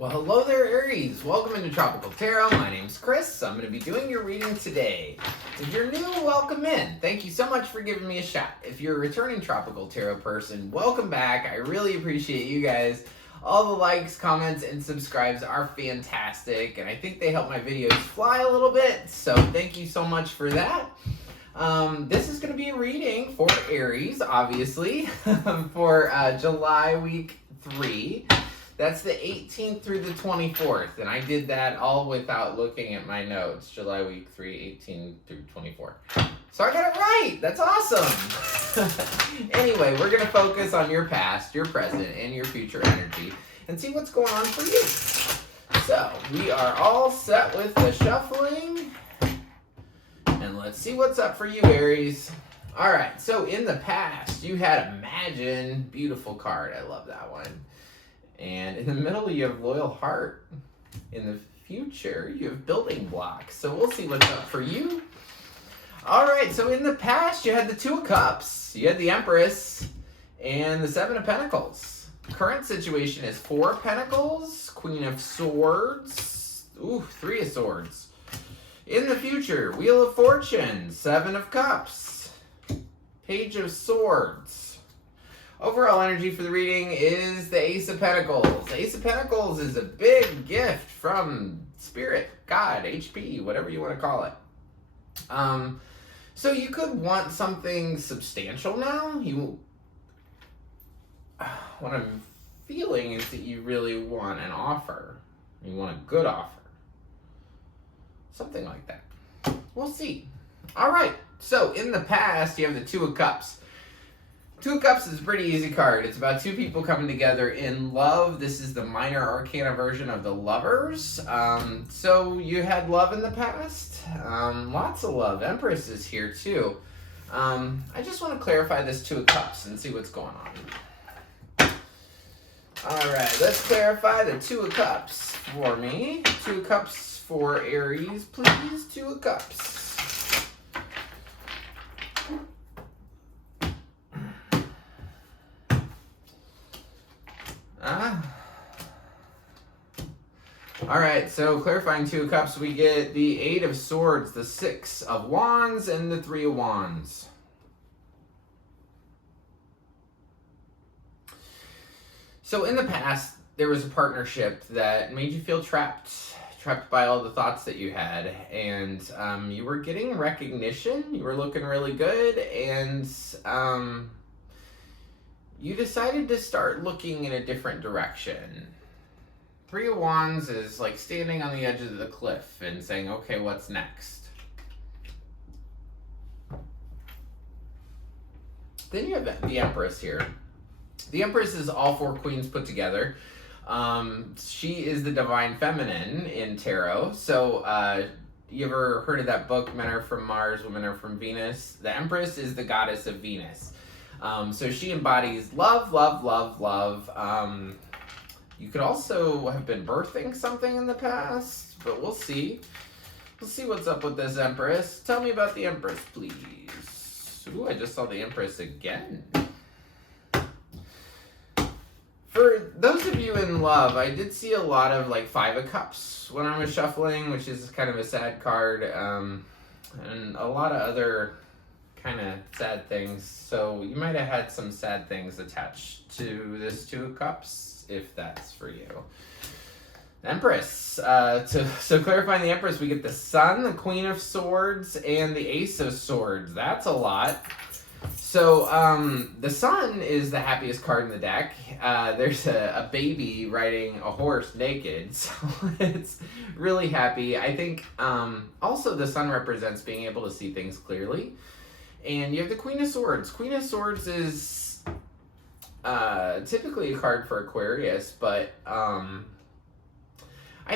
Well, hello there, Aries. Welcome into Tropical Tarot. My name's Chris. I'm going to be doing your reading today. If you're new, welcome in. Thank you so much for giving me a shot. If you're a returning Tropical Tarot person, welcome back. I really appreciate you guys. All the likes, comments, and subscribes are fantastic, and I think they help my videos fly a little bit, so thank you so much for that. This is going to be a reading for Aries, obviously, for July week 3. That's the 18th through the 24th, and I did that all without looking at my notes. July week 3, 18 through 24. So I got it right! That's awesome! Anyway, we're going to focus on your past, your present, and your future energy, and see what's going on for you. So, we are all set with the shuffling, and let's see what's up for you, Aries. Alright, so in the past, you had Imagine. Beautiful card. I love that one. And in the middle, you have Loyal Heart. In the future, you have Building Blocks. So we'll see what's up for you. All right, so in the past, you had the Two of Cups. You had the Empress and the Seven of Pentacles. Current situation is Four of Pentacles, Queen of Swords, Three of Swords. In the future, Wheel of Fortune, Seven of Cups, Page of Swords. Overall energy for the reading is the Ace of Pentacles. The Ace of Pentacles is a big gift from Spirit, God, HP, whatever you want to call it. So you could want something substantial now. What I'm feeling is that you really want an offer. You want a good offer. Something like that. We'll see. All right. So in the past, you have the Two of Cups. Two of Cups is a pretty easy card. It's about two people coming together in love. This is the minor arcana version of the Lovers. So you had love in the past. Lots of love. Empress is here too. I just want to clarify this Two of Cups and see what's going on. Alright, let's clarify the Two of Cups for me. Two of Cups for Aries, please. Two of Cups. Alright, so clarifying Two of Cups, we get the Eight of Swords, the Six of Wands, and the Three of Wands. So in the past, there was a partnership that made you feel trapped by all the thoughts that you had, and you were getting recognition, you were looking really good, and you decided to start looking in a different direction. Three of Wands is like standing on the edge of the cliff and saying, okay, what's next? Then you have the Empress here. The Empress is all four queens put together. She is the divine feminine in tarot. So you ever heard of that book, Men Are From Mars, Women Are From Venus? The Empress is the goddess of Venus. So she embodies love, love, love, love. You could also have been birthing something in the past, but we'll see. We'll see what's up with this Empress. Tell me about the Empress, please. Ooh, I just saw the Empress again. For those of you in love, I did see a lot of like Five of Cups when I was shuffling, which is kind of a sad card, and a lot of other kind of sad things. So you might have had some sad things attached to this Two of Cups, if that's for you. Empress. So clarifying the Empress, we get the Sun, the Queen of Swords, and the Ace of Swords. That's a lot. So the Sun is the happiest card in the deck. There's a baby riding a horse naked, so it's really happy. I think also the Sun represents being able to see things clearly. And you have the Queen of Swords. Queen of Swords is typically a card for Aquarius, but I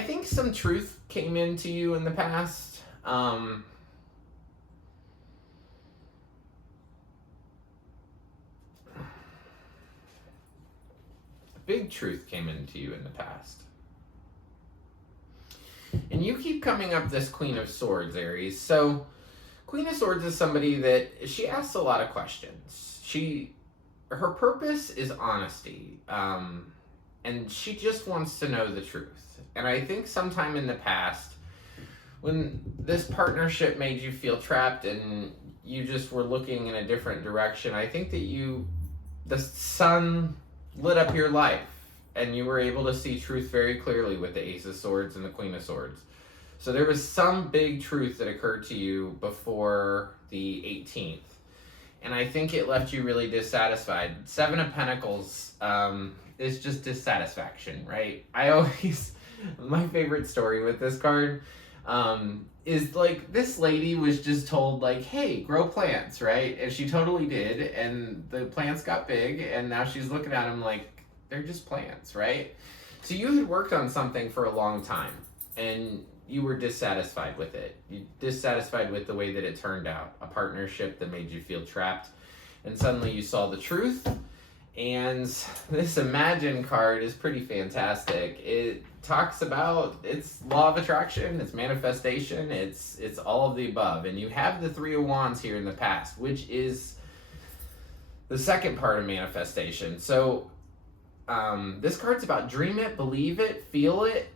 think some truth came into you in the past. Big truth came into you in the past. And you keep coming up this Queen of Swords, Aries. So Queen of Swords is somebody that she asks a lot of questions. Her purpose is honesty. and she just wants to know the truth. And I think sometime in the past, when this partnership made you feel trapped and you just were looking in a different direction, I think that the sun lit up your life and you were able to see truth very clearly with the Ace of Swords and the Queen of Swords. So there was some big truth that occurred to you before the 18th. And I think it left you really dissatisfied. Seven of Pentacles is just dissatisfaction, right? My favorite story with this card is like this lady was just told like, hey, grow plants, right? And she totally did. And the plants got big and now she's looking at them like, they're just plants, right? So you had worked on something for a long time and you were dissatisfied with it. You dissatisfied with the way that it turned out. A partnership that made you feel trapped. And suddenly you saw the truth. And this Imagine card is pretty fantastic. It talks about its law of attraction, its manifestation, it's all of the above. And you have the Three of Wands here in the past, which is the second part of manifestation. So this card's about dream it, believe it, feel it,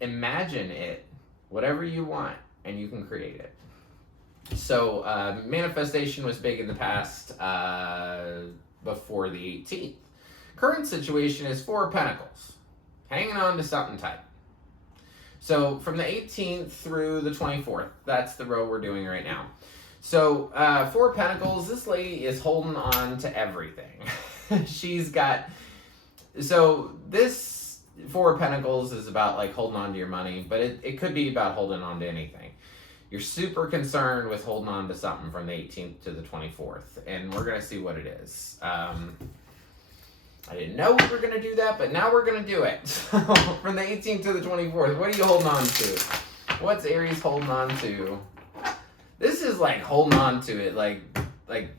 imagine it, whatever you want, and you can create it. So manifestation was big in the past before the 18th. Current situation is Four of Pentacles, hanging on to something tight. So from the 18th through the 24th, that's the row we're doing right now. So Four of Pentacles, this lady is holding on to everything. So this Four of Pentacles is about like holding on to your money, but it could be about holding on to anything. You're super concerned with holding on to something from the 18th to the 24th, and we're going to see what it is. I didn't know we were going to do that, but now we're going to do it. So from the 18th to the 24th, what are you holding on to? What's Aries holding on to? This is like holding on to it like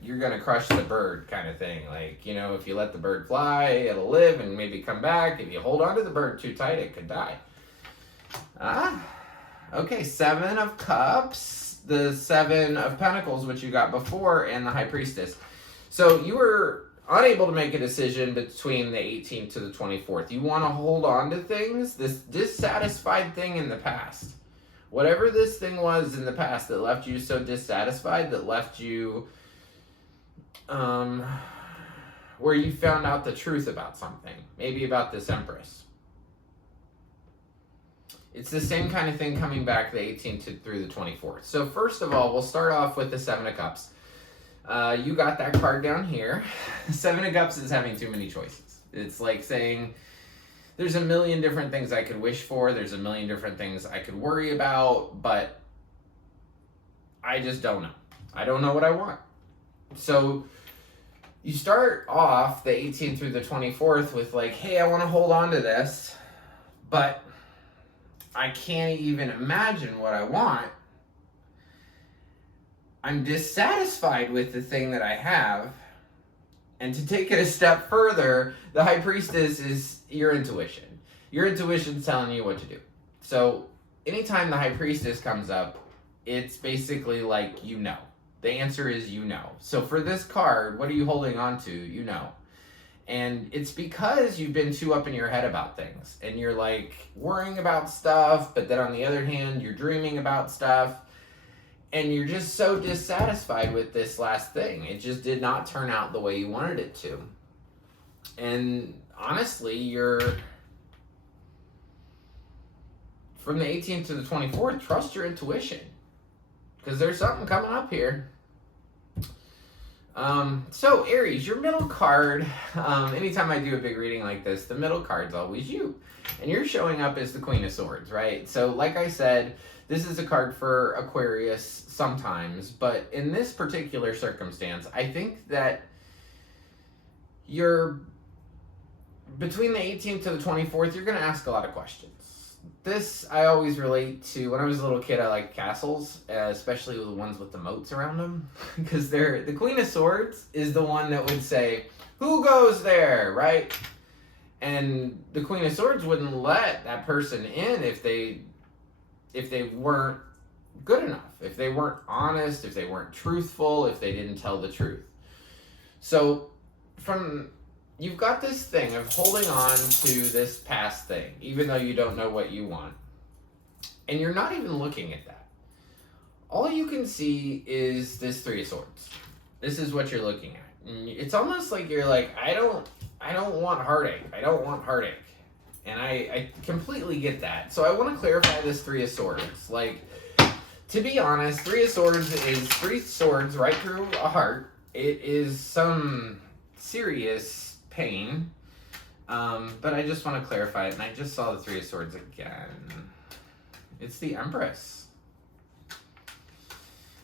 you're going to crush the bird kind of thing. Like, you know, if you let the bird fly, it'll live and maybe come back. If you hold on to the bird too tight, it could die. Okay, Seven of Cups, the Seven of Pentacles, which you got before, and the High Priestess. So you were unable to make a decision between the 18th to the 24th. You want to hold on to things, this dissatisfied thing in the past. Whatever this thing was in the past that left you so dissatisfied, that left you where you found out the truth about something, maybe about this Empress. It's the same kind of thing coming back the 18th through the 24th. So first of all, we'll start off with the Seven of Cups. You got that card down here. Seven of Cups is having too many choices. It's like saying, there's a million different things I could wish for. There's a million different things I could worry about, but I just don't know. I don't know what I want. So you start off the 18th through the 24th with like, hey, I want to hold on to this, but I can't even imagine what I want. I'm dissatisfied with the thing that I have. And to take it a step further, the High Priestess is your intuition. Your intuition's telling you what to do. So anytime the High Priestess comes up, it's basically like, you know. The answer is you know. So for this card, what are you holding on to? You know. And it's because you've been too up in your head about things. And you're like worrying about stuff, but then on the other hand, you're dreaming about stuff. And you're just so dissatisfied with this last thing. It just did not turn out the way you wanted it to. And honestly, you're from the 18th to the 24th, trust your intuition. Because there's something coming up here. So Aries, your middle card, anytime I do a big reading like this, the middle card's always you. And you're showing up as the Queen of Swords, right? So like I said, this is a card for Aquarius sometimes, but in this particular circumstance, I think that you're, between the 18th to the 24th, you're going to ask a lot of questions. This, I always relate to, when I was a little kid, I liked castles, especially the ones with the moats around them, because the Queen of Swords is the one that would say, who goes there, right? And the Queen of Swords wouldn't let that person in if they weren't good enough, if they weren't honest, if they weren't truthful, if they didn't tell the truth. So from you've got this thing of holding on to this past thing, even though you don't know what you want. And you're not even looking at that. All you can see is this Three of Swords. This is what you're looking at. And it's almost like you're like, I don't want heartache. I don't want heartache. And I completely get that. So I want to clarify this Three of Swords. Like, to be honest, Three of Swords is three swords right through a heart. It is some serious pain. But I just want to clarify it. And I just saw the Three of Swords again. It's the Empress.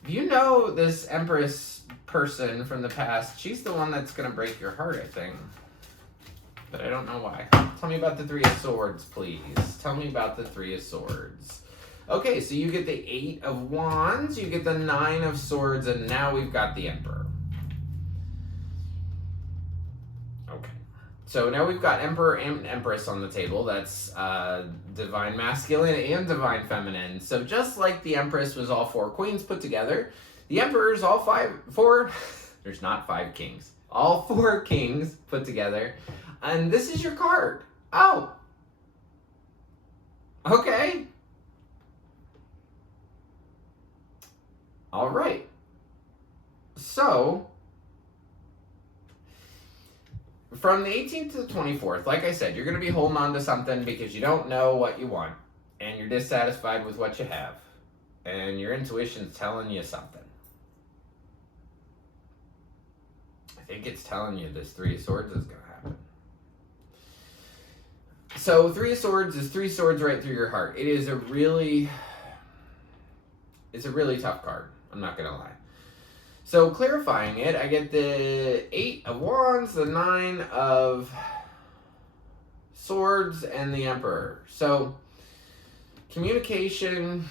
You know this Empress person from the past. She's the one that's going to break your heart, I think. But I don't know why. Tell me about the Three of Swords, please. Tell me about the Three of Swords. Okay, so you get the Eight of Wands, you get the Nine of Swords, and now we've got the Emperor. Okay. So now we've got Emperor and Empress on the table. That's Divine Masculine and Divine Feminine. So just like the Empress was all four queens put together, the Emperor's all four, there's not five kings. All four kings put together. And this is your card. Oh. Okay. All right. So, from the 18th to the 24th, like I said, you're going to be holding on to something because you don't know what you want. And you're dissatisfied with what you have. And your intuition's telling you something. I think it's telling you this Three of Swords is going to happen. So, Three of Swords is three swords right through your heart. It's a really tough card. I'm not going to lie. So, clarifying it, I get the Eight of Wands, the Nine of Swords, and the Emperor. So, communication,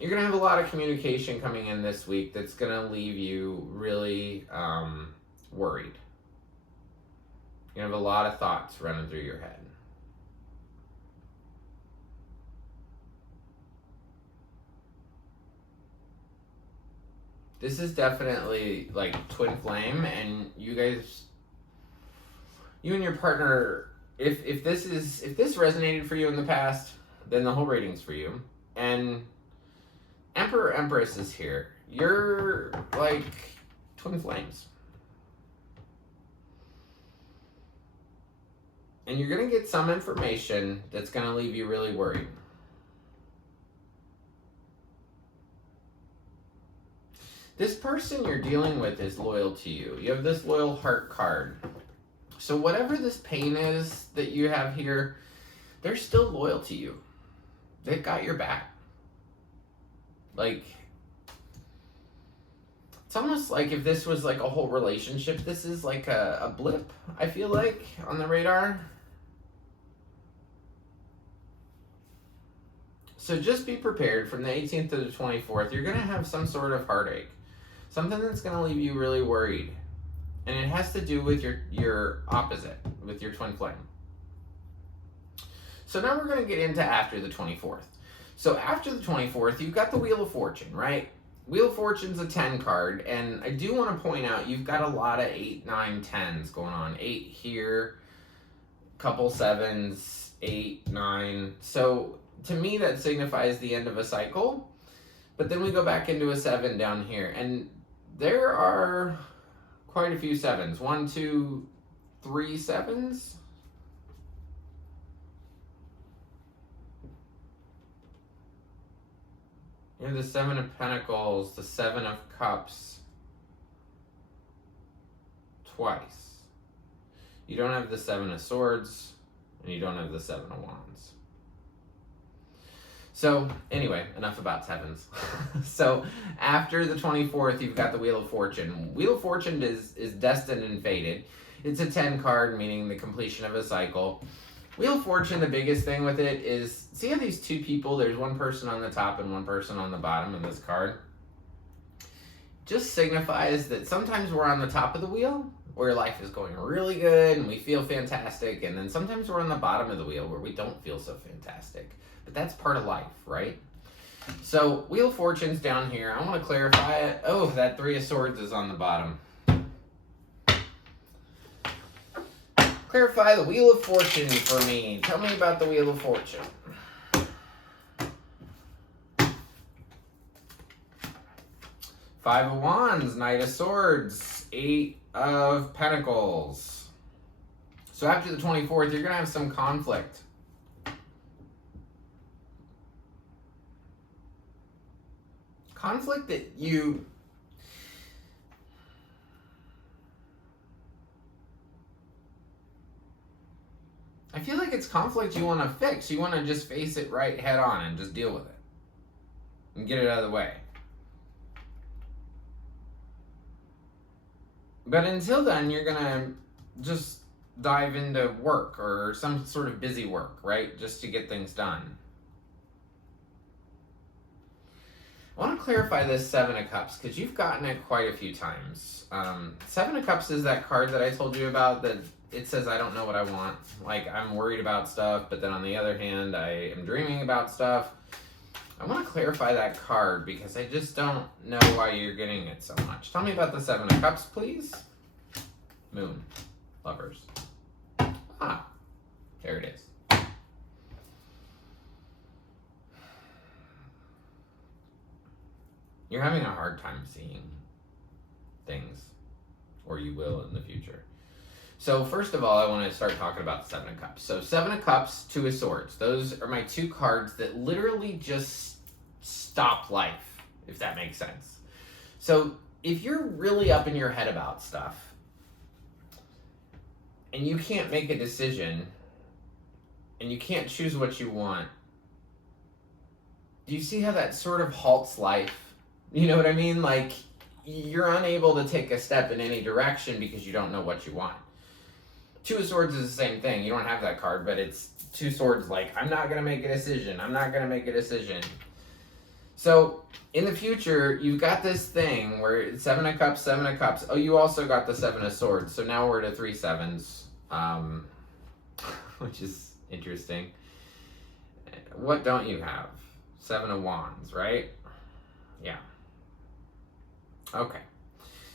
you're going to have a lot of communication coming in this week that's going to leave you really worried. You're going to have a lot of thoughts running through your head. This is definitely like twin flame, and you and your partner, if this resonated for you in the past, then the whole reading's for you. And Emperor Empress is here. You're like twin flames. And you're going to get some information that's going to leave you really worried. This person you're dealing with is loyal to you. You have this loyal heart card. So whatever this pain is that you have here, they're still loyal to you. They've got your back. Like, it's almost like if this was like a whole relationship, this is like a blip, I feel like, on the radar. So just be prepared from the 18th to the 24th. You're going to have some sort of heartache. Something that's going to leave you really worried. And it has to do with your opposite, with your twin flame. So now we're going to get into after the 24th. So after the 24th, you've got the Wheel of Fortune, right? Wheel of Fortune's a 10 card. And I do want to point out, you've got a lot of 8, 9, 10s going on. 8 here, couple 7s, 8, 9. So to me, that signifies the end of a cycle. But then we go back into a 7 down here. And there are quite a few 7s. 1, 2, 3 7s. You have the 7 of Pentacles, the 7 of Cups. Twice. You don't have the 7 of Swords, and you don't have the 7 of Wands. So, anyway, enough about 7s. So, after the 24th, you've got the Wheel of Fortune. Wheel of Fortune is destined and fated. It's a 10 card, meaning the completion of a cycle. Wheel of Fortune, the biggest thing with it is, see how these two people, there's one person on the top and one person on the bottom of this card? Just signifies that sometimes we're on the top of the wheel, where life is going really good and we feel fantastic, and then sometimes we're on the bottom of the wheel where we don't feel so fantastic. But that's part of life, right? So, Wheel of Fortune's down here. I want to clarify it. Oh, that 3 of Swords is on the bottom. Clarify the Wheel of Fortune for me. Tell me about the Wheel of Fortune. Five of Wands, Knight of Swords, Eight of Pentacles. So after the 24th, you're going to have some conflict. Conflict that you... I feel like it's conflict you want to fix. You want to just face it right head on and just deal with it. And get it out of the way. But until then, you're going to just dive into work or some sort of busy work, right? Just to get things done. I want to clarify this Seven of Cups because you've gotten it quite a few times. Seven of Cups is that card that I told you about that it says I don't know what I want. Like, I'm worried about stuff, but then on the other hand, I am dreaming about stuff. I want to clarify that card because I just don't know why you're getting it so much. Tell me about the Seven of Cups, please. Moon. Lovers. Ah, there it is. You're having a hard time seeing things, or you will in the future. So first of all, I want to start talking about the Seven of Cups. So Seven of Cups, Two of Swords. Those are my two cards that literally just stop life, if that makes sense. So if you're really up in your head about stuff, and you can't make a decision, and you can't choose what you want, do you see how that sort of halts life? You know what I mean? Like, you're unable to take a step in any direction because you don't know what you want. Two of Swords is the same thing. You don't have that card, but it's Two Swords like, I'm not going to make a decision. I'm not going to make a decision. So, in the future, you've got this thing where it's Seven of Cups, Seven of Cups. Oh, you also got the Seven of Swords. So now we're to three sevens, which is interesting. What don't you have? Seven of Wands, right? Yeah. Okay.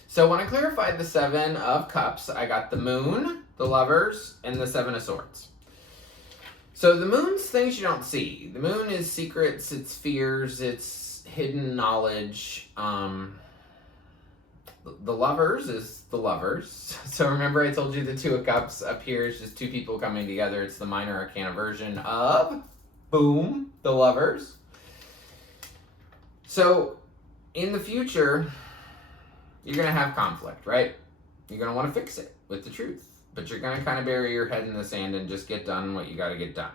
So when I clarified the Seven of Cups, I got the Moon, the Lovers, and the Seven of Swords. So the Moon's things you don't see. The Moon is secrets, it's fears, it's hidden knowledge. The Lovers is the Lovers. So remember I told you the Two of Cups up here is just two people coming together. It's the minor arcana version of, boom, the Lovers. So in the future, you're going to have conflict, right? You're going to want to fix it with the truth. But you're going to kind of bury your head in the sand and just get done what you got to get done.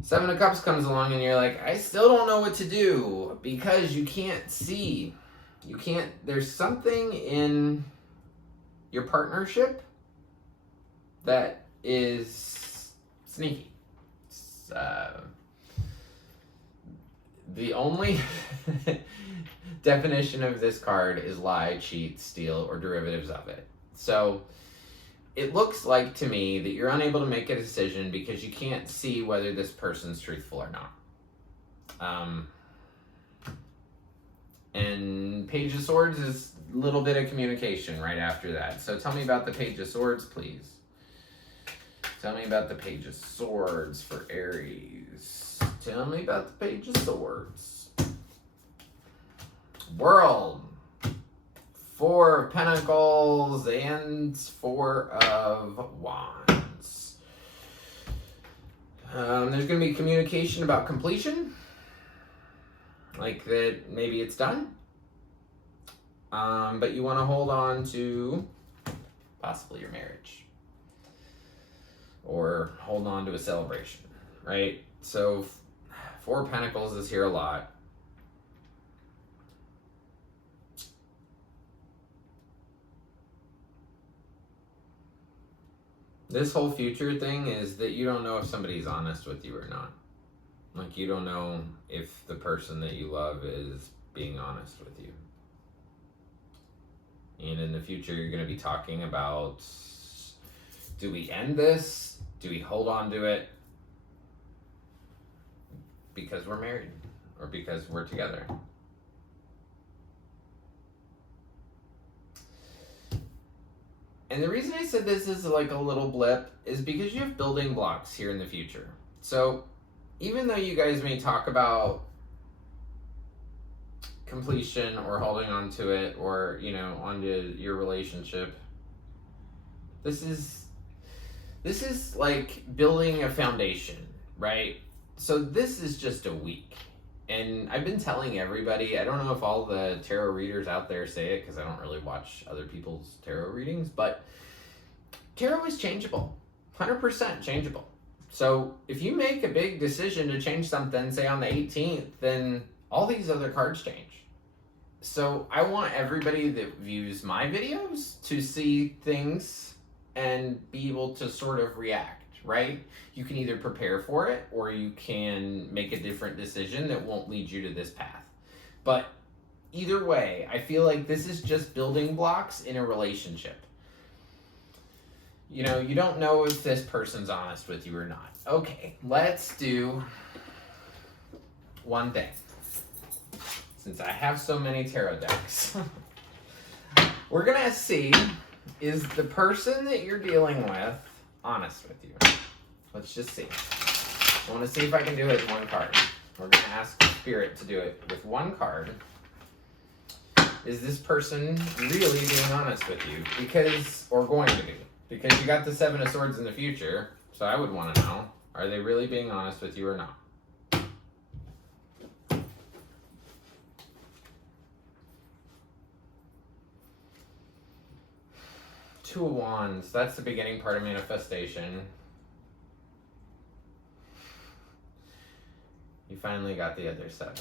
Seven of Cups comes along and you're like, I still don't know what to do because you can't see. You can't, there's something in your partnership that is sneaky. It's, the only definition of this card is lie, cheat, steal, or derivatives of it. So it looks like to me that you're unable to make a decision because you can't see whether this person's truthful or not. And Page of Swords is a little bit of communication right after that. So tell me about the Page of Swords, please. Tell me about the Page of Swords for Aries. Tell me about the Page of Swords. World. Four of Pentacles and Four of Wands. There's going to be communication about completion. Like that maybe it's done. But you want to hold on to possibly your marriage. Or hold on to a celebration, right? So Four of Pentacles is here a lot. This whole future thing is that you don't know if somebody's honest with you or not. Like, you don't know if the person that you love is being honest with you. And in the future, you're going to be talking about, do we end this? Do we hold on to it? Because we're married or because we're together. And the reason I said this is like a little blip is because you have building blocks here in the future. So even though you guys may talk about completion or holding on to it or, you know, onto your relationship, this is like building a foundation, right? So this is just a week. And I've been telling everybody, I don't know if all the tarot readers out there say it because I don't really watch other people's tarot readings, but tarot is changeable, 100% changeable. So if you make a big decision to change something, say on the 18th, then all these other cards change. So I want everybody that views my videos to see things and be able to sort of react, right? You can either prepare for it or you can make a different decision that won't lead you to this path. But either way, I feel like this is just building blocks in a relationship. You know, you don't know if this person's honest with you or not. Okay, let's do one thing. Since I have so many tarot decks, we're gonna see, is the person that you're dealing with honest with you? Let's just see. I want to see if I can do it with one card. We're going to ask Spirit to do it with one card. Is this person really being honest with you? Because, or going to be. Because you got the Seven of Swords in the future, so I would want to know, are they really being honest with you or not? Two of Wands, that's the beginning part of manifestation. You finally got the other 7.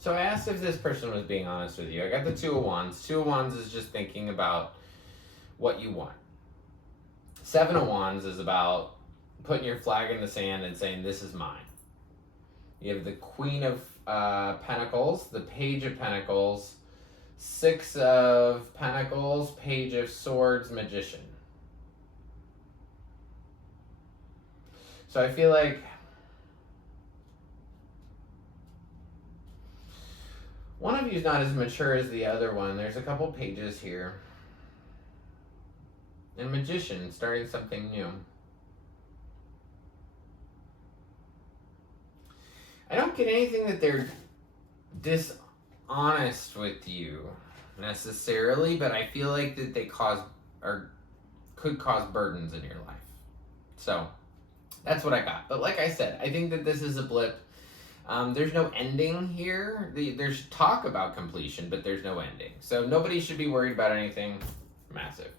So I asked if this person was being honest with you. I got the Two of Wands. Two of Wands is just thinking about what you want. Seven of Wands is about putting your flag in the sand and saying, this is mine. You have the Queen of Pentacles, the Page of Pentacles, Six of Pentacles, Page of Swords, Magician. So I feel like one of you is not as mature as the other one. There's a couple pages here. And Magician, starting something new. I don't get anything that they're dishonest with you necessarily, but I feel like that they cause or could cause burdens in your life. So that's what I got. But like I said, I think that this is a blip. There's no ending here. There's talk about completion, but there's no ending. So nobody should be worried about anything massive.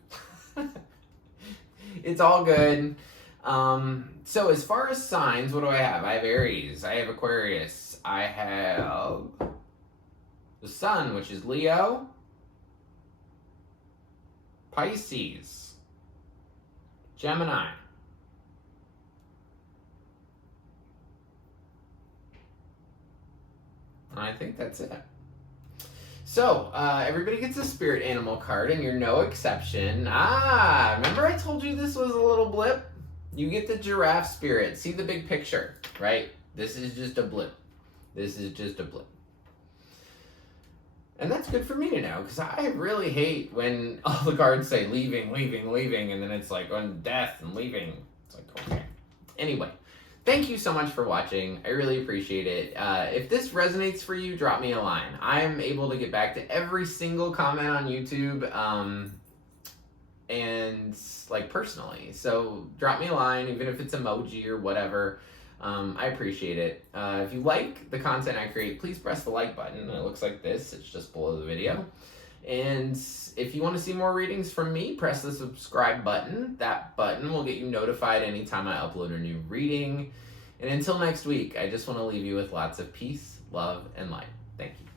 It's all good. So as far as signs, what do I have? I have Aries. I have Aquarius. I have the Sun, which is Leo. Pisces. Gemini. I think that's it. So, everybody gets a spirit animal card, and you're no exception. Remember I told you this was a little blip? You get the giraffe spirit. See the big picture, right? This is just a blip. This is just a blip. And that's good for me to know, because I really hate when all the cards say leaving, leaving, leaving, and then it's like on death and leaving. It's like, okay. Anyway. Thank you so much for watching. I really appreciate it. If this resonates for you, drop me a line. I am able to get back to every single comment on YouTube. and like personally. So drop me a line, even if it's emoji or whatever. I appreciate it. If you like the content I create, please press the like button. It looks like this. It's just below the video. And if you want to see more readings from me, press the subscribe button. That button will get you notified anytime I upload a new reading. And until next week, I just want to leave you with lots of peace, love, and light. Thank you.